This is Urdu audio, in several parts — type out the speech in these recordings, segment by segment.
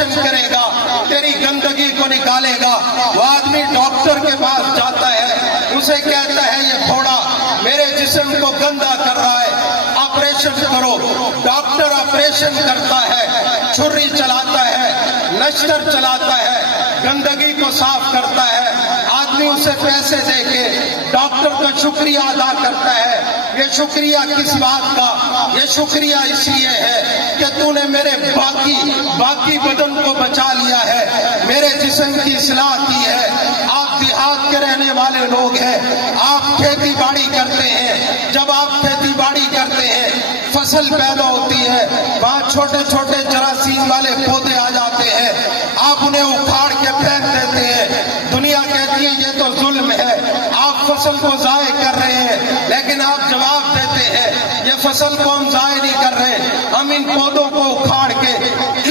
آپریشن کرے گا، تیری گندگی کو نکالے گا۔ وہ آدمی ڈاکٹر کے پاس جاتا ہے، اسے کہتا ہے یہ گھوڑا میرے جسم کو گندا کر رہا ہے، آپریشن کرو۔ ڈاکٹر آپریشن کرتا ہے، چھری چلاتا ہے، نشتر چلاتا ہے، گندگی کو صاف کرتا ہے۔ آدمی اسے پیسے دے کے ڈاکٹر کا شکریہ ادا کرتا ہے۔ یہ شکریہ کس بات کا؟ یہ شکریہ اس لیے ہے کہ تو نے میرے باقی بدن کو بچا لیا ہے، میرے جسم کی اصلاح کی ہے۔ آپ دیہات کے رہنے والے لوگ ہیں، آپ کھیتی باڑی کرتے ہیں۔ جب آپ کھیتی باڑی کرتے ہیں، فصل پیدا ہوتی ہے، وہاں چھوٹے چھوٹے جراثیم والے پودے آ جاتے ہیں، آپ انہیں اکھاڑ کے پھینک دیتے ہیں۔ دنیا کہتی ہے یہ تو ظلم ہے، آپ فصل کو ضائع کر رہے ہیں، لیکن آپ جواب دیتے ہیں یہ فصل کو ہم ضائع نہیں کر رہے، ہم ان پودوں کو اکھاڑ کے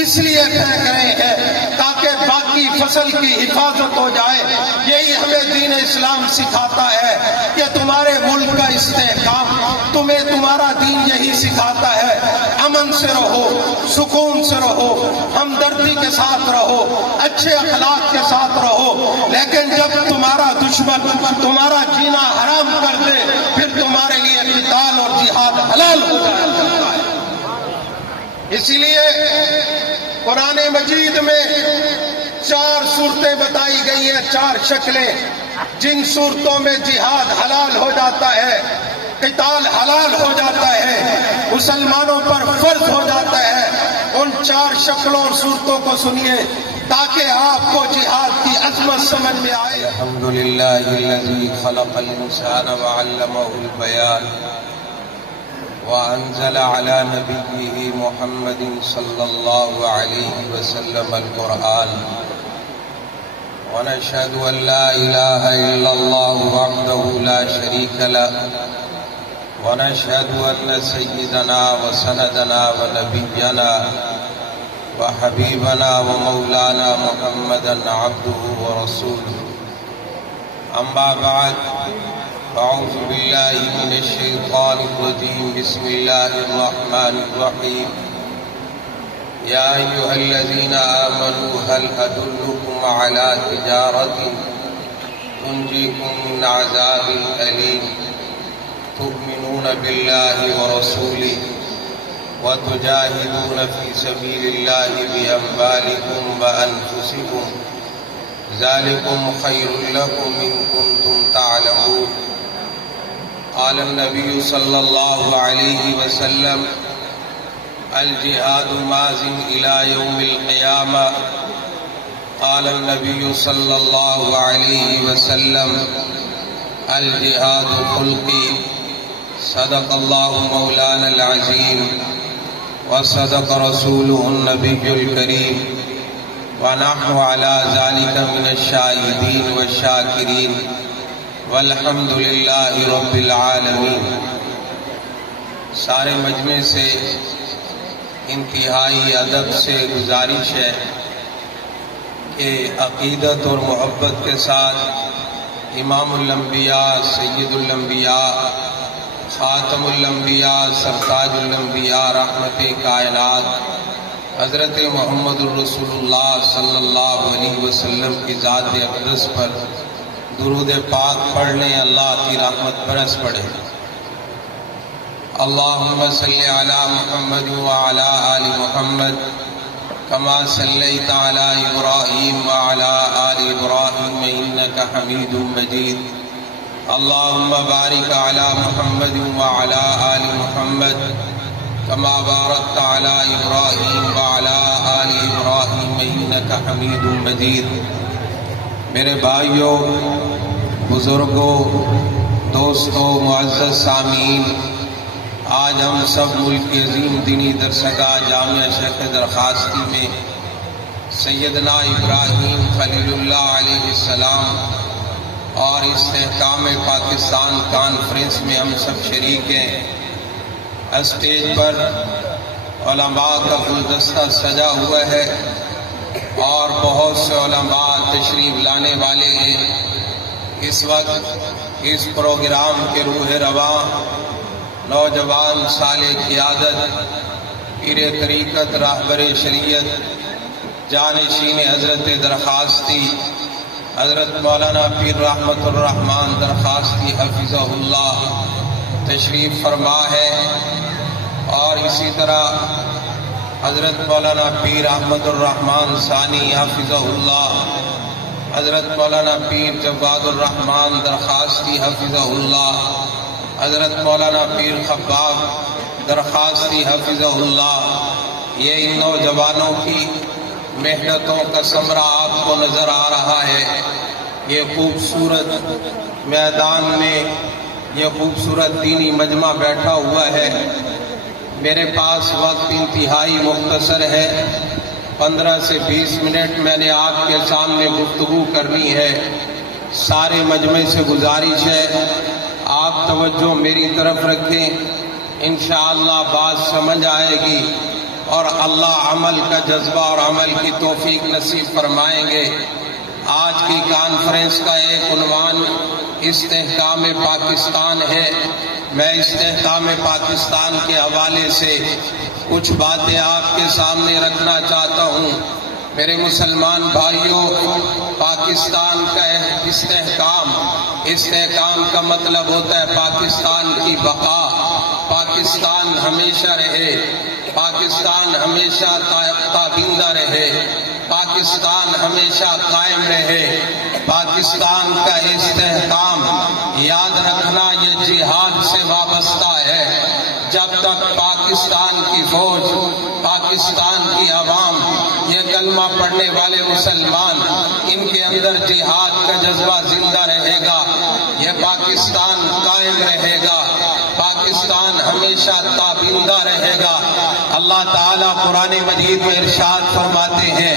اس لیے پھینک رہے ہیں تاکہ باقی فصل کی حفاظت ہو جائے۔ یہی ہمیں دین اسلام سکھاتا ہے کہ تمہارے ملک کا استحکام، تمہیں تمہارا دین یہی سکھاتا ہے، امن سے رہو، سکون سے رہو، ہمدردی کے ساتھ رہو، اچھے اخلاق کے ساتھ رہو۔ لیکن جب تمہارا دشمن تمہارا جینا حرام کر دے، پھر تمہارے لیے قتال اور جہاد حلال ہو جائے۔ اسی لیے قرآن مجید میں 4 صورتیں بتائی گئی ہیں، 4 شکلیں، جن صورتوں میں جہاد حلال ہو جاتا ہے، قتال حلال ہو جاتا ہے، مسلمانوں پر فرض ہو جاتا ہے۔ ان 4 شکلوں اور صورتوں کو سنیے تاکہ آپ کو جہاد کی عظمت سمجھ میں آئے۔ الحمدللہ الذی خلق الانسان وعلمہ البیان وانزل علی نبیہ محمد صلی اللہ علیہ وسلم القرآن ونشهد ان لا الہ الا اللہ وحدہ لا شریک له ونشهد ان سیدنا وسندنا ونبینا وحبیبنا ومولانا محمدا عبده ورسوله اما بعد اعوذ باللہ من الشیطان الرجیم بسم اللہ الرحمن الرحیم یا ایہا الذین آمنوا هل ادلکم علی تجارۃ تنجیکم من عذاب الیم تؤمنون باللہ ورسولہ وتجاہدون فی سبیل اللہ باموالکم وانفسکم ذالکم خیر لکم ان کنتم تعلمون۔ قال النبی صلی اللہ علیہ وسلم الجہاد ماض الی یوم القیامہ۔ قال النبی صلی اللہ علیہ وسلم الجہاد خلقی۔ صدق اللہ مولانا العظیم وصدق رسولہ النبی الکریم ونحن علی ذلک من الشاہدین والشاکرین والحمد للہ رب العالمین۔ سارے مجمع سے انتہائی ادب سے گزارش ہے کہ عقیدت اور محبت کے ساتھ امام الانبیاء، سید الانبیاء، خاتم الانبیاء، سرتاج الانبیاء، رحمت کائنات حضرت محمد الرسول اللہ صلی اللہ علیہ وسلم کی ذات اقدس پر درود پاک پڑھ لیں، اللہ کی رحمت برس پڑے۔ اللہم صلی علی محمد وعلی آل محمد کما صلیت علی ابراہیم وعلی آل ابراہیم انک حمید مجید۔ اللہم بارک علی محمد وعلی آل محمد کما بارکت علی ابراہیم وعلی آل ابراہیم انک حمید مجید۔ میرے بھائیوں، بزرگوں، دوستوں، معزز سامعین، آج ہم سب ملک کی عظیم دینی درسگاہ جامعہ شیخ درخواستی میں سیدنا ابراہیم خلیل اللہ علیہ السلام اور استحکام پاکستان کانفرنس میں ہم سب شریک ہیں۔ اسٹیج پر علماء کا گلدستہ سجا ہوا ہے اور بہت سے علماء تشریف لانے والے ہیں۔ اس وقت اس پروگرام کے روح رواں نوجوان صالح قیادت، پیر طریقت، راہبر شریعت جانشین حضرت درخواستی حضرت مولانا پیر رحمت الرحمان درخواستی حفظہ اللہ تشریف فرما ہے، اور اسی طرح حضرت مولانا پیر احمد الرحمان ثانی حفظہ اللہ، حضرت مولانا پیر جواد الرحمان درخواستی حفظہ اللہ، حضرت مولانا پیر خباب درخواستی حفظہ اللہ، یہ ان نوجوانوں کی محنتوں کا ثمرہ آپ کو نظر آ رہا ہے۔ یہ خوبصورت میدان میں یہ خوبصورت دینی مجمع بیٹھا ہوا ہے۔ میرے پاس وقت انتہائی مختصر ہے، 15 سے 20 منٹ میں نے آپ کے سامنے گفتگو کرنی ہے۔ سارے مجمع سے گزارش ہے آپ توجہ میری طرف رکھیں، انشاءاللہ بات سمجھ آئے گی اور اللہ عمل کا جذبہ اور عمل کی توفیق نصیب فرمائیں گے۔ آج کی کانفرنس کا ایک عنوان استحکام پاکستان ہے۔ میں استحکام پاکستان کے حوالے سے کچھ باتیں آپ کے سامنے رکھنا چاہتا ہوں۔ میرے مسلمان بھائیوں، پاکستان کا استحکام کا مطلب ہوتا ہے پاکستان کی بقا، پاکستان ہمیشہ رہے، پاکستان ہمیشہ تابندہ رہے، پاکستان ہمیشہ قائم رہے۔ پاکستان کا استحکام یاد رکھنا یہ جہاد سے وابستہ ہے۔ جب تک پاکستان کی فوج، پاکستان کی عوام، یہ کلمہ پڑھنے والے مسلمان، ان کے اندر جہاد کا جذبہ زندہ رہے گا، یہ پاکستان قائم رہے گا، پاکستان ہمیشہ تابندہ رہے گا۔ اللہ تعالیٰ قرآن مجید میں ارشاد فرماتے ہیں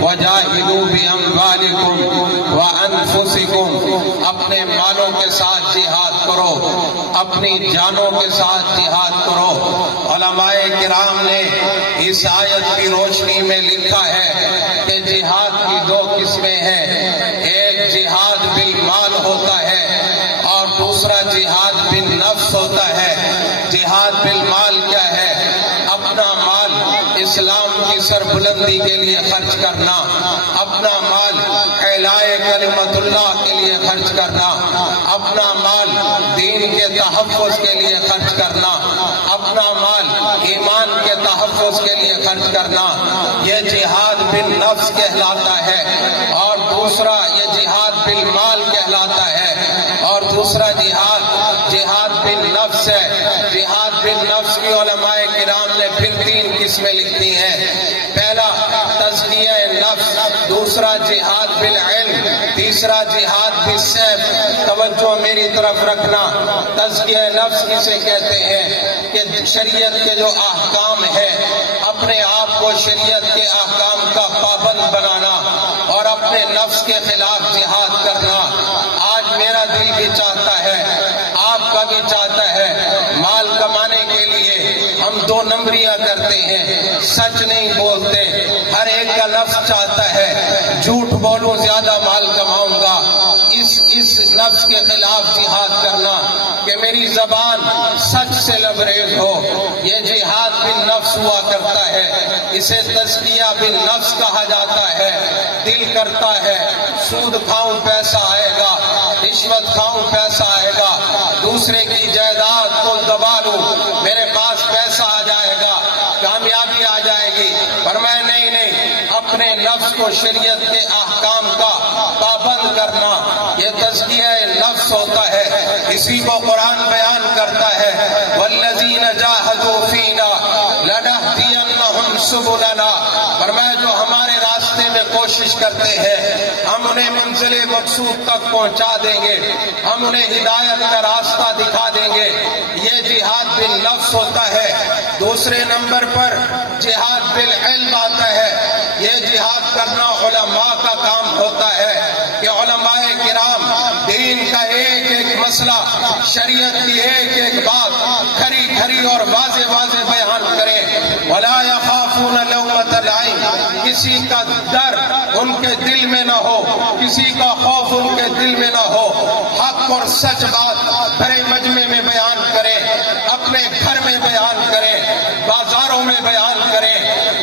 وَجَاهِدُوا بِأَمْوَالِكُمْ وَأَنفُسِكُمْ، اپنے مالوں کے ساتھ جہاد کرو، اپنی جانوں کے ساتھ جہاد کرو۔ علماء کرام نے اس آیت کی روشنی میں لکھا ہے کہ جہاد کی دو قسمیں ہیں، ایک جہاد بالمال ہوتا ہے اور دوسرا جہاد بالنفس ہوتا ہے۔ جہاد بالمال کیا ہے؟ اپنا مال اسلام کی سربلندی کے لیے خرچ کرنا، اپنا مال اعلاء کلمت اللہ کے لیے خرچ کرنا، اپنا مال دین کے تحفظ کے لیے خرچ کرنا، اپنا مال ایمان کے تحفظ کے لیے خرچ کرنا، یہ جہاد بالنفس کہلاتا ہے۔ اور دوسرا یہ جہاد بالمال کہلاتا ہے، اور دوسرا جہاد بالنفس ہے۔ جہاد بالنفس کی علماء کرام نے پھر 3 قسمیں لکھی ہیں۔ پہلا تزکیہ نفس، دوسرا جہاد بالعلم، تیسرا جہاد بالسیف۔ توجہ میری طرف رکھنا، تزکیہ نفس کسے کہتے ہیں کہ شریعت کے جو احکام ہے، اپنے آپ کو شریعت کے احکام کا پابند بنانا اور اپنے نفس کے خلاف جہاد کرنا۔ آج میرا دل بھی چاہتا ہے، آپ کا بھی چاہتا ہے، مال کمانے کے لیے ہم 2 نمبریاں کرتے ہیں، سچ نہیں بولتے۔ ہر ایک کا نفس چاہتا ہے جھوٹ بولوں زیادہ مال کماؤں گا۔ اس نفس کے خلاف جہاد کرنا کہ میری زبان سچ سے لبریز ہو، یہ جہاد بالنفس ہوا کرتا ہے۔ اسے تزکیہ بالنفس کہا جاتا ہے۔ دل کرتا ہے سود کھاؤں پیسہ آئے گا، رشوت کھاؤں پیسہ آئے گا، دوسرے کی جائیداد کو دبا لوں، میرے پاس پیسہ آ جائے گا، کامیابی آ جائے گی۔ فرمایا نہیں، اپنے نفس کو شریعت کے احکام کا پابند کرنا، یہ تزکیہ نفس ہوتا ہے۔ اسی کو قرآن بیان کرتا ہے وَالَّذِينَ جَاهَدُوا فِينَا لَنَهْدِيَنَّهُمْ سُبُلَنَا، فرمایا جو ہمارے راستے میں کوشش کرتے ہیں ہم انہیں منزل مقصود تک پہنچا دیں گے، ہم انہیں ہدایت کا راستہ دکھا دیں گے۔ یہ جہاد بالنفس ہوتا ہے۔ دوسرے نمبر پر جہاد بالعلم آتا ہے۔ یہ جہاد کرنا علماء کا کام ہوتا ہے کہ علماء کرام دین کا ایک ایک مسئلہ، شریعت کی ایک ایک بات کھری کھری اور واضح واضح بیان کریں۔ وَلَا يَخَافُونَ لَوْمَةَ لَائِمٍ، کسی کا ڈر ان کے دل میں نہ ہو، کسی کا خوف ان کے دل میں نہ ہو، حق اور سچ بات بڑے مجمع میں بیان کریں، اپنے گھر میں بیان کریں، بازاروں میں بیان کریں،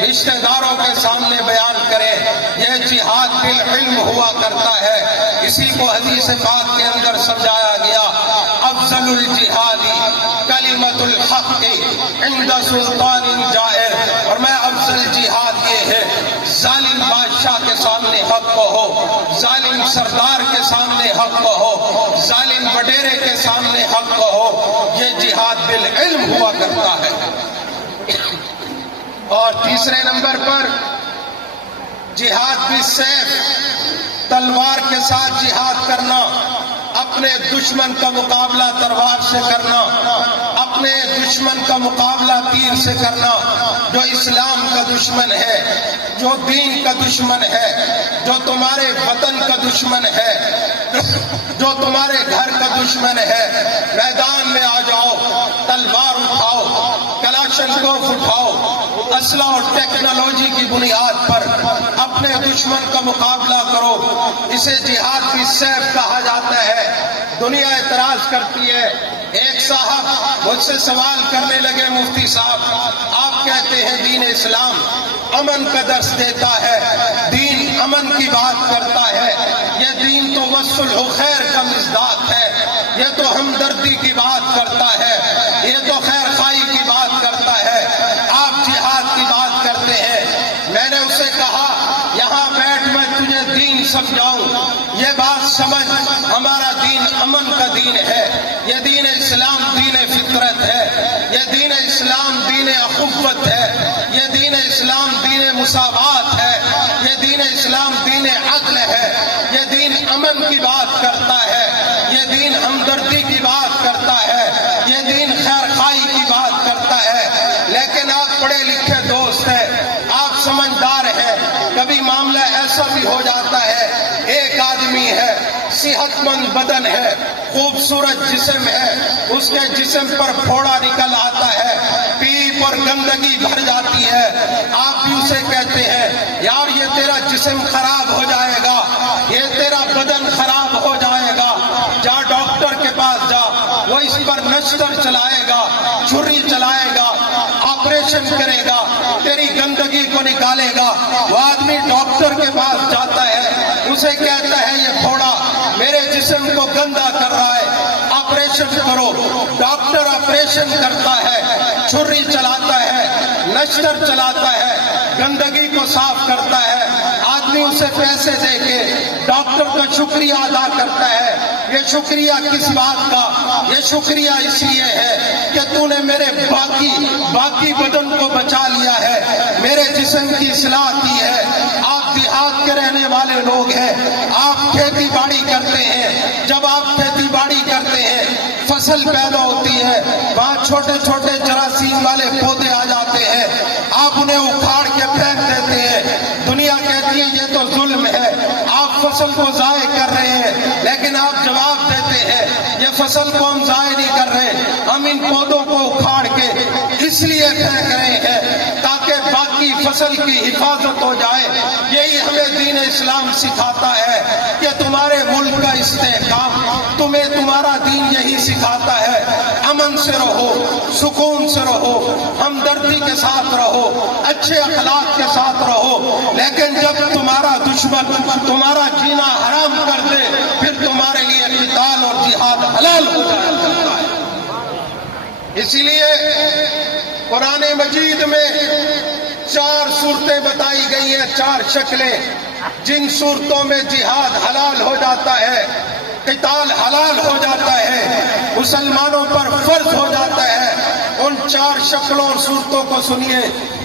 رشتہ داروں کے سامنے بیان کریں۔ کریں. یہ جہاد بالعلم ہوا کرتا ہے. اسی کو حدیث پاک کے اندر سمجھایا گیا، افضل الجہاد کلمۃ الحق عند سلطان جائر. اور میں افضل جہاد یہ ہے ظالم بادشاہ کے سامنے حق کہو، ظالم سردار کے سامنے حق کہو، ظالم وڈیرے کے سامنے حق کہو. یہ جہاد بالعلم ہوا کرتا ہے. اور تیسرے نمبر پر جہاد بالسیف، تلوار کے ساتھ جہاد کرنا، اپنے دشمن کا مقابلہ تلوار سے کرنا، اپنے دشمن کا مقابلہ تیر سے کرنا. جو اسلام کا دشمن ہے، جو دین کا دشمن ہے، جو تمہارے وطن کا دشمن ہے، جو تمہارے گھر کا دشمن ہے، میدان میں آ جاؤ، تلوار اٹھاؤ، کلاشنکوف اٹھاؤ، اسلحہ اور ٹیکنالوجی کی بنیاد پر اپنے دشمن کا مقابلہ کرو. اسے جہاد کی سیف کہا جاتا ہے. دنیا اعتراض کرتی ہے. ایک صاحب مجھ سے سوال کرنے لگے، مفتی صاحب آپ کہتے ہیں دین اسلام امن کا درس دیتا ہے، دین امن کی بات کرتا ہے، یہ دین تو وصلح خیر کا مصداق ہے، یہ تو ہمدردی کی بات کرتا ہے، یہ تو خیر خواہی کی بات کرتا ہے، آپ جہاد کی بات کرتے ہیں. میں نے اسے کہا یہاں بیٹھ میں تجھے دین سمجھاؤں. یہ بات سمجھ، ہمارا دین امن کا دین ہے. یہ دین اسلام دین فطرت ہے. یہ دین اسلام دین اخوت ہے. یہ دین اسلام دین مساوات ہے. یہ دین اسلام دین عدل ہے. یہ دین امن کی بات کرتا ہے. یہ دین ہمدردی کی بات کرتا ہے. یہ دین خیر خواہی کی بات کرتا ہے. لیکن آپ پڑھے لکھے دوست ہیں، آپ سمجھدار ہیں. کبھی معاملہ ایسا بھی ہو جاتا ہے، ایک آدمی ہے، صحت مند بدن ہے، خوبصورت جسم ہے، اس کے جسم پر پھوڑا نکل آتا ہے، پیپ اور گندگی بھر جاتی ہے. آپ بھی اسے کہتے ہیں یار یہ تیرا جسم خراب ہو جائے گا، یہ تیرا بدن خراب ہو جائے گا، جا ڈاکٹر کے پاس جا، وہ اس پر نشتر چلائے گا، چھری چلائے گا، آپریشن کرے گا، تیری گندگی کو نکالے گا. وہ آدمی ڈاکٹر کے پاس جاتا ہے، اسے کہتا ہے یہ پھوڑا میرے جسم کو گندا کر رہا ہے، آپریشن کرو. ڈاکٹر آپریشن کرتا ہے، چھری چلاتا ہے، نشتر چلاتا ہے، گندگی کو صاف کرتا ہے. آدمی اسے پیسے دے کے ڈاکٹر کا شکریہ ادا کرتا ہے. یہ شکریہ کس بات کا؟ یہ شکریہ اس لیے ہے کہ تو نے میرے باقی بدن کو بچا لیا ہے، میرے جسم کی اصلاح کی ہے. آپ دیہات کے رہنے والے لوگ ہیں، آپ کھیتی باڑی کرتے ہیں. جب آپ کھیتی باڑی کرتے ہیں، فصل پیدا ہوتی ہے، وہاں چھوٹے چھوٹے جراثیم والے پودے آ جاتے ہیں، آپ انہیں اکھاڑ کے پھینک دیتے ہیں. دنیا کہتی ہے یہ تو ظلم ہے، آپ فصل کو ضائع کر رہے ہیں. لیکن آپ جواب دیتے ہیں یہ فصل کو ہم ضائع نہیں کر رہے، ہم ان پودوں کو اکھاڑ کے اس لیے پھینک رہے ہیں تاکہ باقی فصل کی حفاظت ہو جائے. یہی ہمیں دین اسلام سکھاتا ہے کہ تمہارے ملک کا استحکام، تمہیں تمہارا دین یہی سکھاتا ہے امن سے رہو، سکون سے رہو، ہمدردی کے ساتھ رہو، اچھے اخلاق کے ساتھ رہو. لیکن جب تمہارا دشمن تمہارا جینا حرام کر دے، پھر تمہارے لیے قتال اور جہاد حلال ہو جائے. اسی لیے قرآن مجید میں 4 صورتیں بتائی گئی ہیں، 4 شکلیں جن صورتوں میں جہاد حلال ہو جاتا ہے، قتال حلال ہو جاتا ہے، مسلمانوں پر فرض ہو جاتا ہے. ان 4 شکلوں اور صورتوں کو سنیے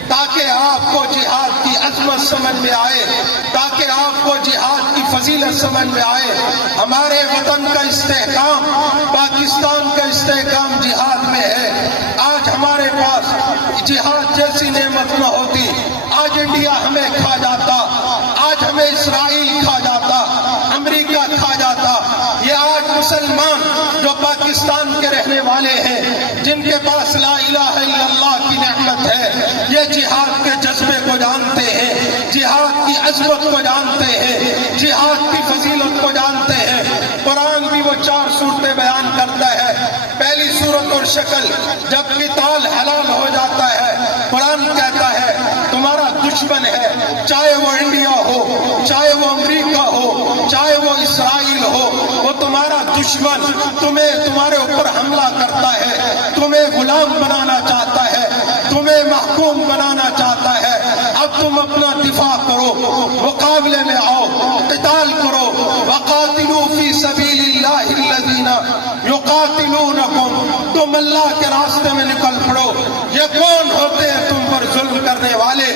تاکہ آپ کو جہاد کی عظمت سمجھ میں آئے، تاکہ آپ کو جہاد کی فضیلت سمجھ میں آئے. ہمارے وطن کا استحکام، پاکستان کا استحکام جہاد میں ہے. آج ہمارے پاس جہاد جیسی نعمت نہ ہوتی، آج انڈیا ہمیں کھا جاتا، آج ہمیں اسرائیل کھا جاتا، امریکہ کھا جاتا. یہ آج مسلمان جو پاکستان کے رہنے والے ہیں، جن کے پاس لا الہ الا اللہ کی نعمت ہے، یہ جہاد کے جذبے کو جانتے ہیں، جہاد کی عظمت کو جانتے ہیں، جہاد کی فضیلت کو جانتے ہیں. قرآن بھی وہ 4 صورتیں بیان کرتا ہے. پہلی صورت اور شکل جب قتال حلال ہو جاتا ہے، قرآن کہتا ہے تمہارا دشمن ہے، چاہے وہ انڈیا دشمن تمہیں تمہارے اوپر حملہ کرتا ہے، تمہیں غلام بنانا چاہتا ہے، تمہیں محکوم بنانا چاہتا ہے، اب تم اپنا دفاع کرو، مقابلے میں آؤ، قتال کرو۔ وقاتلوا فی سبیل اللہ الذین یقاتلونکم، تم اللہ کے راستے میں نکل پڑو۔ یہ کون ہوتے ہیں تم پر ظلم کرنے والے؟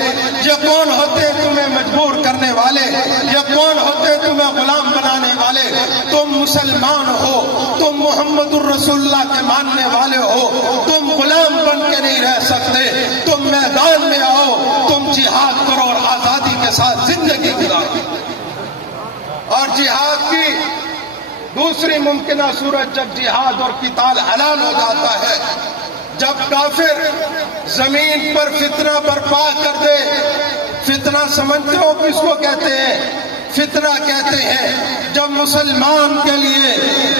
یہ کون ہوتے ہیں تمہیں مجبور کرنے والے؟ یہ کون ہوتے ہیں تمہیں غلام بنانے والے؟ تم مسلمان ہو، تم محمد الرسول اللہ کے ماننے والے ہو، تم غلام بن کے نہیں رہ سکتے۔ تم میدان میں آؤ، تم جہاد کرو اور آزادی کے ساتھ زندگی گزارو۔ اور جہاد کی دوسری ممکنہ صورت جب جہاد اور قتال حلال ہو جاتا ہے، جب کافر زمین پر فتنہ برپا کر دے۔ فتنہ سمجھتے ہو کس کو کہتے ہیں؟ فتنہ کہتے ہیں جب مسلمان کے لیے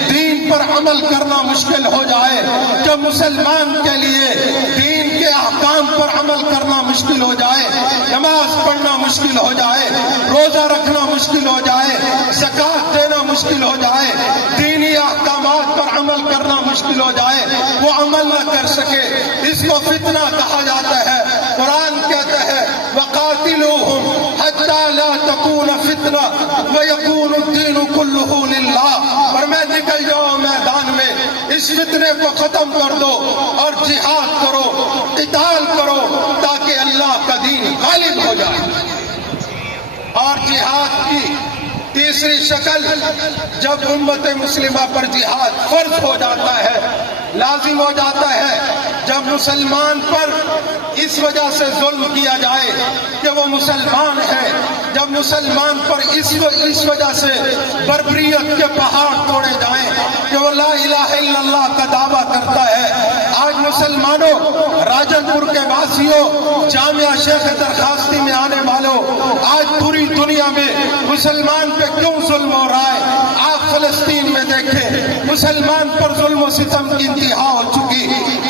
دین پر عمل کرنا مشکل ہو جائے، جب مسلمان کے لیے دین کے احکام پر عمل کرنا مشکل ہو جائے، نماز پڑھنا مشکل ہو جائے، روزہ رکھنا مشکل ہو جائے، زکوٰۃ دینا مشکل ہو جائے، دینی احکامات پر عمل کرنا مشکل ہو جائے، وہ عمل نہ کر سکے، اس کو فتنہ کہا جاتا ہے۔ قرآن کہتا ہے وَقَاتِلُوهُمْ حَتَّى لَا تَكُونَ فِتْنَةٌ وَيَكُونُ الدِّينُ كُلُّهُ لِلَّهِ، اور میں نکل جاؤ میدان میں، اس فتنے کو ختم کر دو اور جہاد کرو، قتال کرو، تاکہ اللہ کا دین غالب ہو جائے۔ اور جہاد کی تیسری شکل جب امت مسلمہ پر جہاد فرض ہو جاتا ہے، لازم ہو جاتا ہے، جب مسلمان پر اس وجہ سے ظلم کیا جائے کہ وہ مسلمان ہے، جب مسلمان پر اس وجہ سے بربریت کے پہاڑ توڑے جائیں کہ وہ لا الہ الا اللہ کا دعویٰ کرتا ہے۔ آج مسلمانوں، راجن پور کے واسیوں، جامعہ شیخ درخواستی میں آنے والوں، آج پوری دنیا میں مسلمان پہ کیوں ظلم ہو رہا ہے؟ آپ فلسطین میں دیکھیں، مسلمان پر ظلم و ستم کی انتہا ہو چکی۔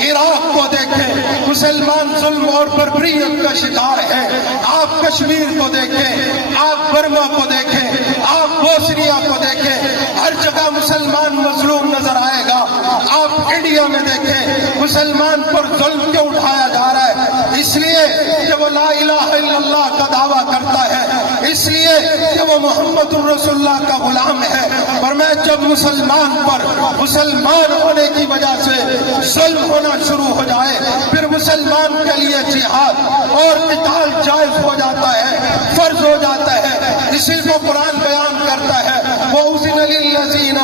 عراق کو دیکھیں، مسلمان ظلم اور بربریت کا شکار ہے۔ آپ کشمیر کو دیکھیں، آپ برما کو دیکھیں، آپ بوسنیا کو دیکھیں، ہر جگہ مسلمان مظلوم نظر آئے گا۔ آپ انڈیا میں دیکھیں، مسلمان پر ظلم کیوں اٹھایا جا رہا ہے؟ اس لیے کہ وہ لا الہ الا اللہ کا دعویٰ کرتا ہے، اس لیے کہ وہ محمد الرسول اللہ کا غلام ہے۔ اور میں جب مسلمان پر مسلمان ہونے کی وجہ سے ظلم ہونا شروع ہو جائے، پھر مسلمان کے لیے جہاد اور قتال جائز ہو جاتا ہے، فرض ہو جاتا ہے۔ اسی کو قرآن بیان کرتا ہے وَأُذِنَ لِلَّذِينَ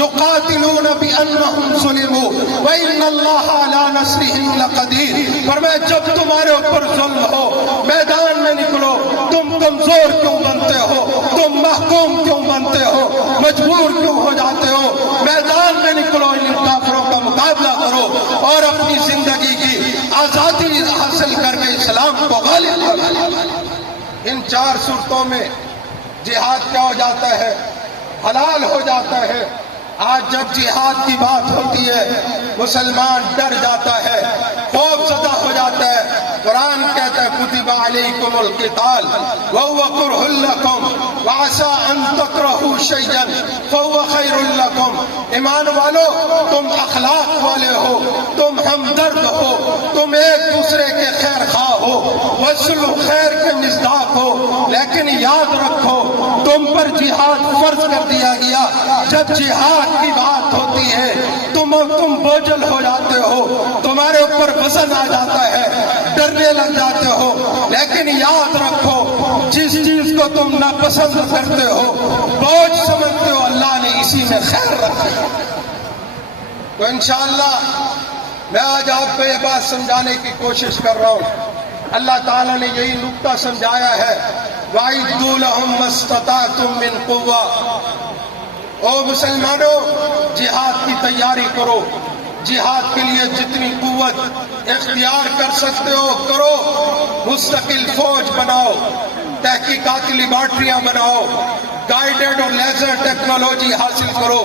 يُقَاتِلُونَ بِأَنَّهُمْ ظُلِمُوا وَإِنَّ اللَّهَ عَلَىٰ نَصْرِهِمْ لَقَدِيرٌ۔ فرمایا جب تمہارے اوپر ظلم ہو، میدان میں نکلو، تم کمزور کیوں بنتے ہو؟ تم محکوم کیوں بنتے ہو؟ مجبور کیوں ہو جاتے ہو؟ میدان میں نکلو، ان کافروں کا مقابلہ کرو اور اپنی زندگی کی آزادی حاصل کر کے اسلام کو غالب کرو۔ ان چار صورتوں میں جہاد کیا ہو جاتا ہے؟ حلال ہو جاتا ہے۔ آج جب جہاد کی بات ہوتی ہے، مسلمان ڈر جاتا ہے، خوف زدہ ہو جاتا ہے۔ قرآن کہتا ہے کتب علیکم القتال وہو کرہ لکم وعسى ان تکرہوا شیئا فہو خیر لکم۔ ایمان والو، تم اخلاق والے ہو، تم ہمدرد ہو، تم ایک دوسرے کے خیر خواہ ہو، وصل خیر کے مصداق ہو، لیکن یاد رکھو تم پر جہاد فرض کر دیا گیا۔ جب جہاد کی بات ہوتی ہے تم بوجھل ہو جاتے ہو، تمہارے اوپر وزن آ جاتا ہے، ڈرنے لگ جاتے ہو، لیکن یاد رکھو جس چیز کو تم ناپسند کرتے ہو، بوجھ سمجھتے ہو، اللہ نے اسی میں خیر رکھی۔ تو انشاءاللہ میں آج آپ کو یہ بات سمجھانے کی کوشش کر رہا ہوں۔ اللہ تعالیٰ نے یہی نقطہ سمجھایا ہے وَأَعِدُّوا لَهُم مَّا اسْتَطَعْتُم مِّن قُوَّةٍ۔ او مسلمانوں، جہاد کی تیاری کرو، جہاد کے لیے جتنی قوت اختیار کر سکتے ہو کرو، مستقل فوج بناؤ، تحقیقاتی لیبارٹریاں بناؤ، گائیڈڈ اور لیزر ٹیکنالوجی حاصل کرو،